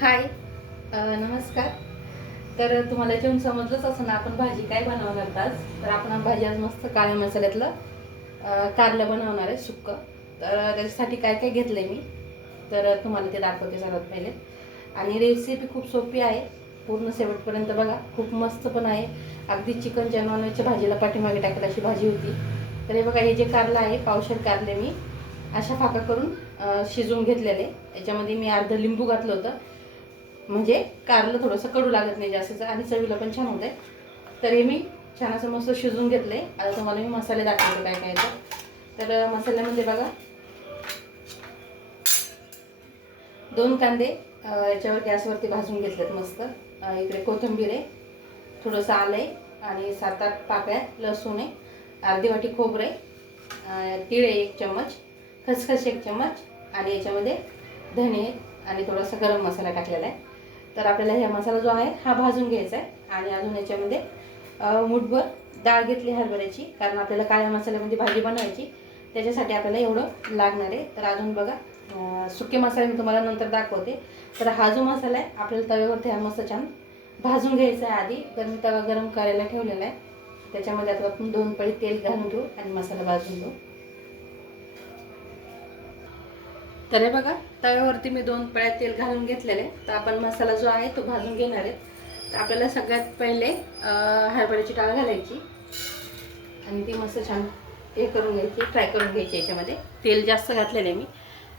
हाय नमस्कार. तर तुम्हाला जेवण समजलंच असं ना आपण भाजी काय बनवणार आज? तर आपण भाजी आज मस्त काळ्या मसाल्यातलं कारलं बनवणार आहे सुक्क तर त्याच्यासाठी काय काय घेतलं आहे मी? तर तुम्हाला ते दाखवते सर्वात पहिले. आणि रेसिपी खूप सोपी आहे. पूर्ण शेवटपर्यंत बघा खूप मस्त पण आहे. अगदी चिकन नॉनव्हेजच्या भाजीला पाठीमागे टाकत अशी भाजी होती. तर हे बघा हे जे कारलं आहे पावशर कारले मी अशा फाका करून शिजवून घेतलेले. याच्यामध्ये मी अर्धं लिंबू घातलं होतं. म्हणजे कारलं थोडंसं कडू लागत नाही जास्त आणि चवीला पण छान होते तर हे मी छान असं मस्त शिजवून घेतले आता तुम्हाला मी मसाले दाखवते काय काय तर. मसाल्यामध्ये बघा. दोन कांदे याच्यावर गॅसवरती भाजून घेतलेत मस्त. इकडे कोथिंबीर आहे थोडंसं आलं आहे आणि सात आठ पाकळ्या लसूण आहे अर्धी वाटी खोबरं आहे तिळ तीळ आहे एक चम्मच खसखस एक चम्मच आणि याच्यामध्ये धने आणि थोडासा गरम मसाला टाकलेला आहे. तर आपल्याला हा मसाला जो आहे हा भाजून घ्यायचा आहे. आणि अजून याच्यामध्ये मुठभर डाळ घेतली हरभऱ्याची कारण आपल्याला काळ्या मसाल्यामध्ये भाजी बनवायची. त्याच्यासाठी आपल्याला एवढं लागणार आहे. तर अजून बघा सुके मसाले मी तुम्हाला नंतर दाखवते. तर हा जो मसाला आहे आपल्याला तव्यावरती हा मस्त छान भाजून घ्यायचा आहे आधी. तर मी तवा गरम करायला ठेवलेला आहे. त्याच्यामध्ये आता आपण दोन पळी तेल घालून घेऊ आणि मसाला भाजून घेऊ. तर हे बघा तव्यावरती मी दोन पळ्या तेल घालून घेतलेले तर आपण मसाला जो आहे तो भाजून घेणार आहे. तर आपल्याला सगळ्यात पहिले हरभऱ्याची डाळ घालायची. आणि ती मस्त छान हे करून घ्यायची फ्राय करून घ्यायची याच्यामध्ये. तेल जास्त घातलेलं आहे मी.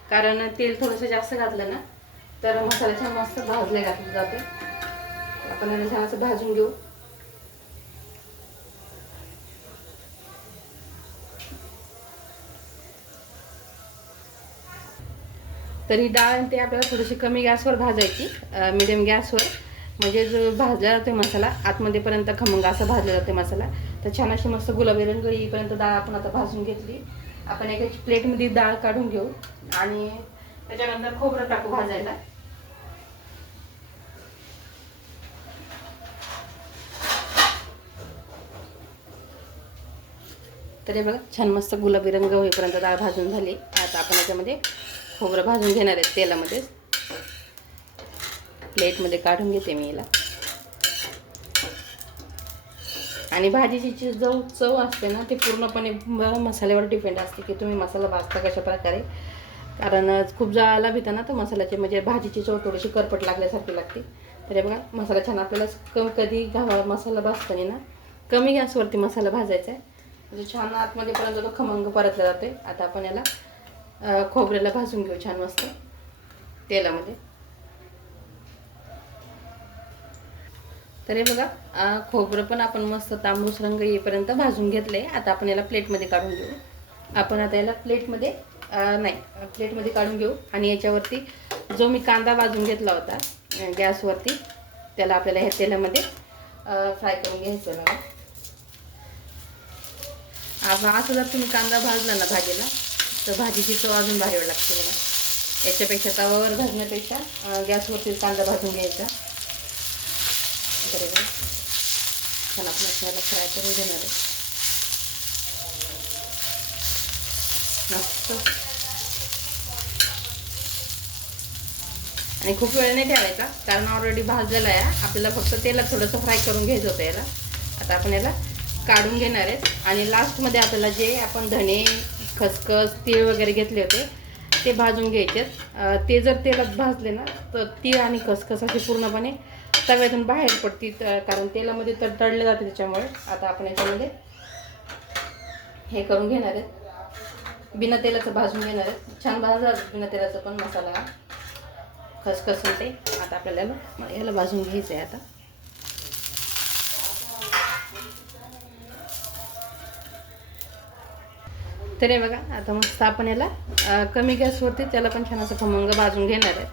कारण तेल थोडंसं जास्त घातलं ना तर मसाला छान मस्त भाजल्या घातलं जाते आपण छान असं भाजून घेऊ. तर ही डाळ आणि ते आपल्याला थोडीशी कमी गॅसवर भाजायची मिडियम गॅसवर. म्हणजे जो भाजला जातो मसाला आतमध्येपर्यंत खमंग असं भाजला जातो मसाला. तर छान अशी मस्त गुलाबी रंग येईपर्यंत डाळ आपण आता भाजून घेतली. आपण एका प्लेटमध्ये डाळ काढून घेऊ आणि त्याच्यानंतर खोबरं टाकू भाजायला. तर हे बघा छान मस्त गुलाबी रंग होईपर्यंत डाळ भाजून झाली. आता आपण याच्यामध्ये खोबरं भाजून घेणार आहेत तेलामध्ये. प्लेटमध्ये काढून घेते मी याला आणि भाजीची जी जो चव असते ना ती पूर्णपणे मसाल्यावर डिपेंड असते की तुम्ही मसाला भाजता कशा प्रकारे. कारण खूप जाळाला भीता ना तर मसाल्याची म्हणजे भाजीची चव थोडीशी करपट लागल्यासारखी लागते. तर बघा मसाला छान आपल्याला कम कधी घावा मसाला भाजताना ना कमी गॅसवरती मसाला भाजायचा आहे. म्हणजे छान आतमध्ये पर्यंत तो खमंग परतला जातोय आता आपण याला खोबऱ्याला भाजून घेऊ छान मस्त. तेलामध्ये. तर हे बघा खोबरं पण आपण मस्त तांबूस रंग येईपर्यंत भाजून घेतलंय. आता आपण याला प्लेटमध्ये काढून घेऊ. आपण आता याला प्लेटमध्ये नाही प्लेटमध्ये काढून घेऊ. आणि याच्यावरती जो मी कांदा भाजून घेतला होता गॅसवरती त्याला आपल्याला ह्या तेलामध्ये फ्राय करून घ्यायचं बघा. आता असं जर तुम्ही कांदा भाजला ना भाजीला तर भाजीची चव अजून भारी लागते मला याच्यापेक्षा तवावर भाजण्यापेक्षा गॅसवरती कांदा भाजून घ्यायचा. बरोबर? छान आपण याला फ्राय करून घेणार आहे. मस्त. आणि खूप वेळ नाही ठेवायचा कारण ऑलरेडी भाजलेला आहे. आपल्याला फक्त तेला थोडंसं फ्राय करून घ्यायचं होतं याला. आता आपण याला काढून घेणार आहेत. आणि लास्टमध्ये आपल्याला जे आपण धणे खसखस तीळ वगैरे घेतले होते. ते भाजून घ्यायचे. ते जर तेलात भाजले ना तर तीळ आणि खसखस असे पूर्णपणे तव्यातून बाहेर पडतील कारण तेलामध्ये तर तळले जाते त्याच्यामुळे. आता आपण याच्यामध्ये हे करून घेणार आहेत बिना तेलाचं भाजून घेणार आहेत छान भाजा बिना तेलाचं पण मसाला. खसखस आणि ते. आता आपल्याला याला भाजून घ्यायचं आहे आता. तर हे बघा आता मस्त आपण याला कमी गॅसवरती त्याला पण छान असं खमंग भाजून घेणार आहेत.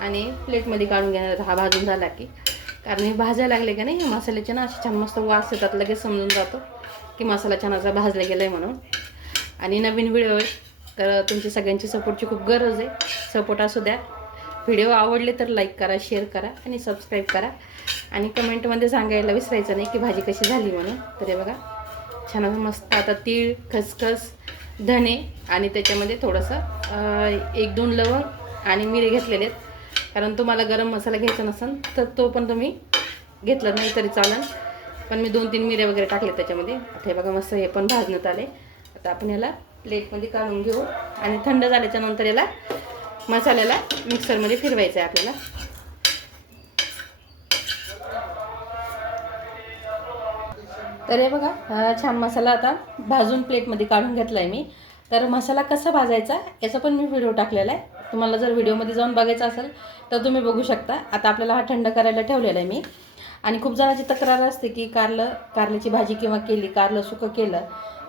आणि प्लेटमध्ये काढून घेणार आहेत. हा भाजून झाला की. कारण हे भाजायला लागले का नाही हे मसाल्याचे ना असे छान मस्त वास येतात लगेच समजून जातो की मसाला छान असा भाजला गेला आहे म्हणून. आणि नवीन व्हिडिओ आहे तर तुमची सगळ्यांची सपोर्टची खूप गरज आहे. सपोर्ट असू द्या. व्हिडिओ आवडले तर लाईक करा शेअर करा आणि सबस्क्राईब करा. आणि कमेंटमध्ये सांगायला विसरायचं नाही की भाजी कशी झाली म्हणून. तर हे बघा छान असं मस्त आता तीळ खसखस धने आणि त्याच्यामध्ये थोडंसं एक दोन लवंग आणि मिरे घेतलेले आहेत. कारण तुम्हाला गरम मसाला घ्यायचा नसेल तर तो पण तुम्ही घेतला नाही तरी चालेल. पण मी दोन तीन मिऱ्या वगैरे टाकले त्याच्यामध्ये. आता हे बघा मस्त हे पण भाजण्यात आले. आता आपण याला प्लेटमध्ये काढून घेऊ. आणि थंड झाल्याच्यानंतर याला मसाल्याला मिक्सरमध्ये फिरवायचं आहे आपल्याला. तर हे बघा हा छान मसाला आता भाजून प्लेटमध्ये काढून घेतला आहे मी. तर मसाला कसा भाजायचा याचा पण मी व्हिडिओ टाकलेला आहे. तुम्हाला जर व्हिडिओमध्ये जाऊन बघायचं असेल तर तुम्ही बघू शकता. आता आपल्याला हा थंड करायला ठेवलेला आहे मी. आणि खूप जणांची तक्रार असते की कारलं कारल्याची भाजी किंवा केली कारलं सुकं केलं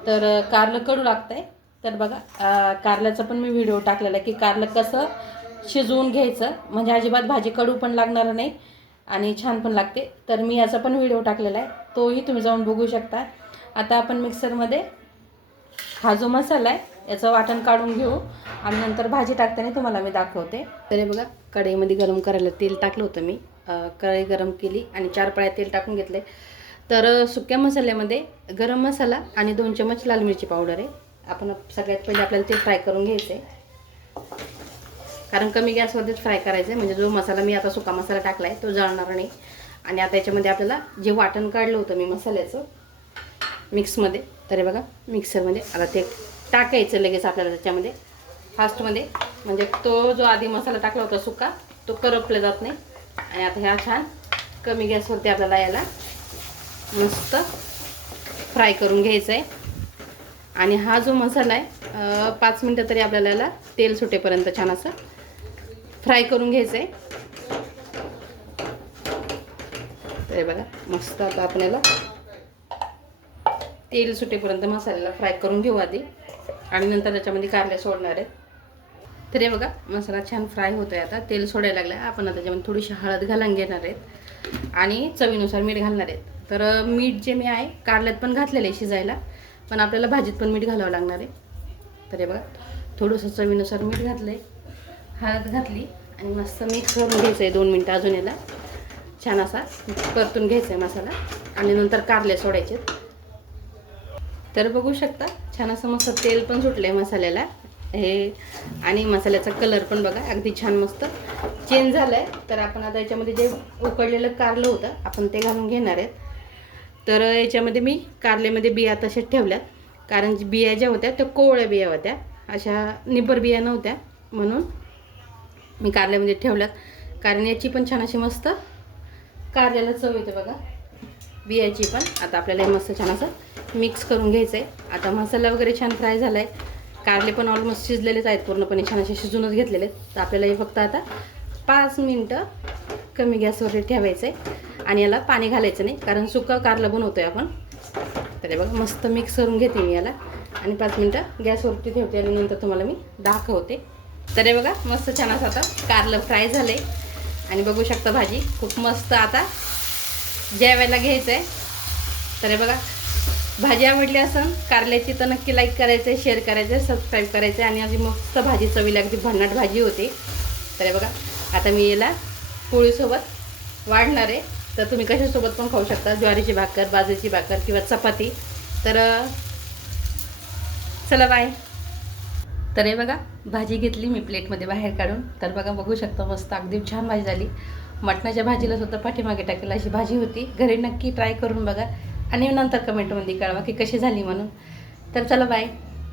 तर कारलं कडू लागतं आहे तर बघा कारल्याचा पण मी व्हिडिओ टाकलेला आहे की कारलं कसं शिजवून घ्यायचं. म्हणजे अजिबात भाजी कडू पण लागणार नाही. आणि छान पण लागते. तर मी याचा पण व्हिडिओ टाकलेला आहे. तोही तुम्ही जाऊन बघू शकता. आता आपण मिक्सरमध्ये हा जो मसाला आहे याचं वाटण काढून घेऊ. आणि नंतर भाजी टाकताना तुम्हाला मी दाखवते. तरी बघा कढईमध्ये गरम करायला तेल टाकलं होतं मी. कढई गरम केली आणि चार पळ्या तेल टाकून घेतले. तर सुक्या मसाल्यामध्ये गरम मसाला आणि दोन चमच लाल मिरची पावडर आहे. आपण सगळ्यात पहिले आपल्याला ते फ्राय करून घ्यायचं आहे कारण कमी गॅसवरतीच फ्राय करायचं. आहे म्हणजे जो मसाला मी आता सुका मसाला टाकला आहे तो जळणार नाही. आणि आता याच्यामध्ये आपल्याला जे वाटण काढलं होतं मी मसाल्याचं मिक्समध्ये तरी बघा मिक्सरमध्ये आता ते टाकायचं लगेच आपल्याला त्याच्यामध्ये. फास्टमध्ये म्हणजे तो जो आधी मसाला टाकला होता सुका तो करपला जात नाही. आणि आता ह्या छान कमी गॅसवरती आपल्याला याला मस्त फ्राय करून घ्यायचं आहे आणि हा जो मसाला आहे पाच मिनटं तरी आपल्याला याला तेल सुटेपर्यंत छान असं फ्राय करून घ्यायचं आहे तर बघा मस्त आता आपल्याला तेल सुटेपर्यंत मसाल्याला फ्राय करून घेऊ आधी. आणि नंतर त्याच्यामध्ये कारल्या सोडणार आहेत. तर हे बघा मसाला छान फ्राय होतो आहे आता. तेल सोडायला लागलं आपण आता त्याच्यामध्ये थोडीशी हळद घालून घेणार आहेत. आणि चवीनुसार मीठ घालणार आहेत. तर मीठ जे मी आहे कारल्यात पण घातलेलं आहे शिजायला. पण आपल्याला भाजीत पण मीठ घालावं लागणार आहे. तर हे बघा थोडंसं चवीनुसार मीठ घातलं आहे हळद घातली आणि मस्त मिक्स करून घ्यायचं आहे दोन मिनटं अजून याला. छान असा परतून घ्यायचा आहे मसाला. आणि नंतर कारले सोडायचे तर बघू शकता छान असं मस्त तेल पण सुटलं आहे मसाल्याला. हे आणि मसाल्याचा कलर पण बघा अगदी छान मस्त चेंज झालं आहे तर आपण आता याच्यामध्ये जे उकडलेलं कारलं होतं आपण ते घालून घेणार आहेत. तर याच्यामध्ये मी कारलेमध्ये बिया तशाच ठेवल्यात. कारण बिया ज्या होत्या त्या कोवळ्या बिया होत्या. अशा निब्बर बिया नव्हत्या. म्हणून मी कारल्यामध्ये ठेवल्यात. कारण याची पण छान अशी मस्त कारल्याला चव येते बघा. बियाची पण. आता आपल्याला हे मस्त छान असं मिक्स करून घ्यायचं आहे आता मसाला वगैरे छान फ्राय झाला आहे कारले पण ऑलमोस्ट शिजलेलेच आहेत. पूर्णपणे छान असे शिजूनच घेतलेले आहेत. तर आपल्याला हे फक्त आता पाच मिनटं कमी गॅसवरती ठेवायचं आहे आणि याला पाणी घालायचं नाही. कारण सुकं कारलं बनवतो आहे आपण. तर हे बघा मस्त मिक्स करून घेते मी याला. आणि पाच मिनटं गॅसवरती ठेवते आणि नंतर तुम्हाला मी दाखवते. तर हे बघा मस्त छान असं आता कारलं फ्राय झाले आणि बघू शकता भाजी खूप मस्त आता जेवायला घ्यायचं आहे तर हे बघा भाजी आवडली असेल कारल्याची तर नक्की लाईक करायचं आहे शेअर करायचं आहे सबस्क्राईब करायचं आहे आणि अगदी मस्त भाजी चवीला अगदी भन्नाट भाजी होते. तर हे बघा आता मी याला पोळीसोबत वाढणार आहे. तर तुम्ही कशासोबत पण खाऊ शकता. ज्वारीची भाकर बाजरीची भाकर किंवा चपाती. तर चला बाय तर हे बघा भाजी घेतली मी प्लेटमध्ये बाहेर काढून. तर बघा बघू शकता मस्त अगदी छान भाजी झाली. मटणाच्या भाजीला सुद्धा पाठीमागे टाकेल अशी भाजी होती. घरी नक्की ट्राय करून बघा. आणि नंतर कमेंटमध्ये कळवा की कशी झाली म्हणून. तर चला बाय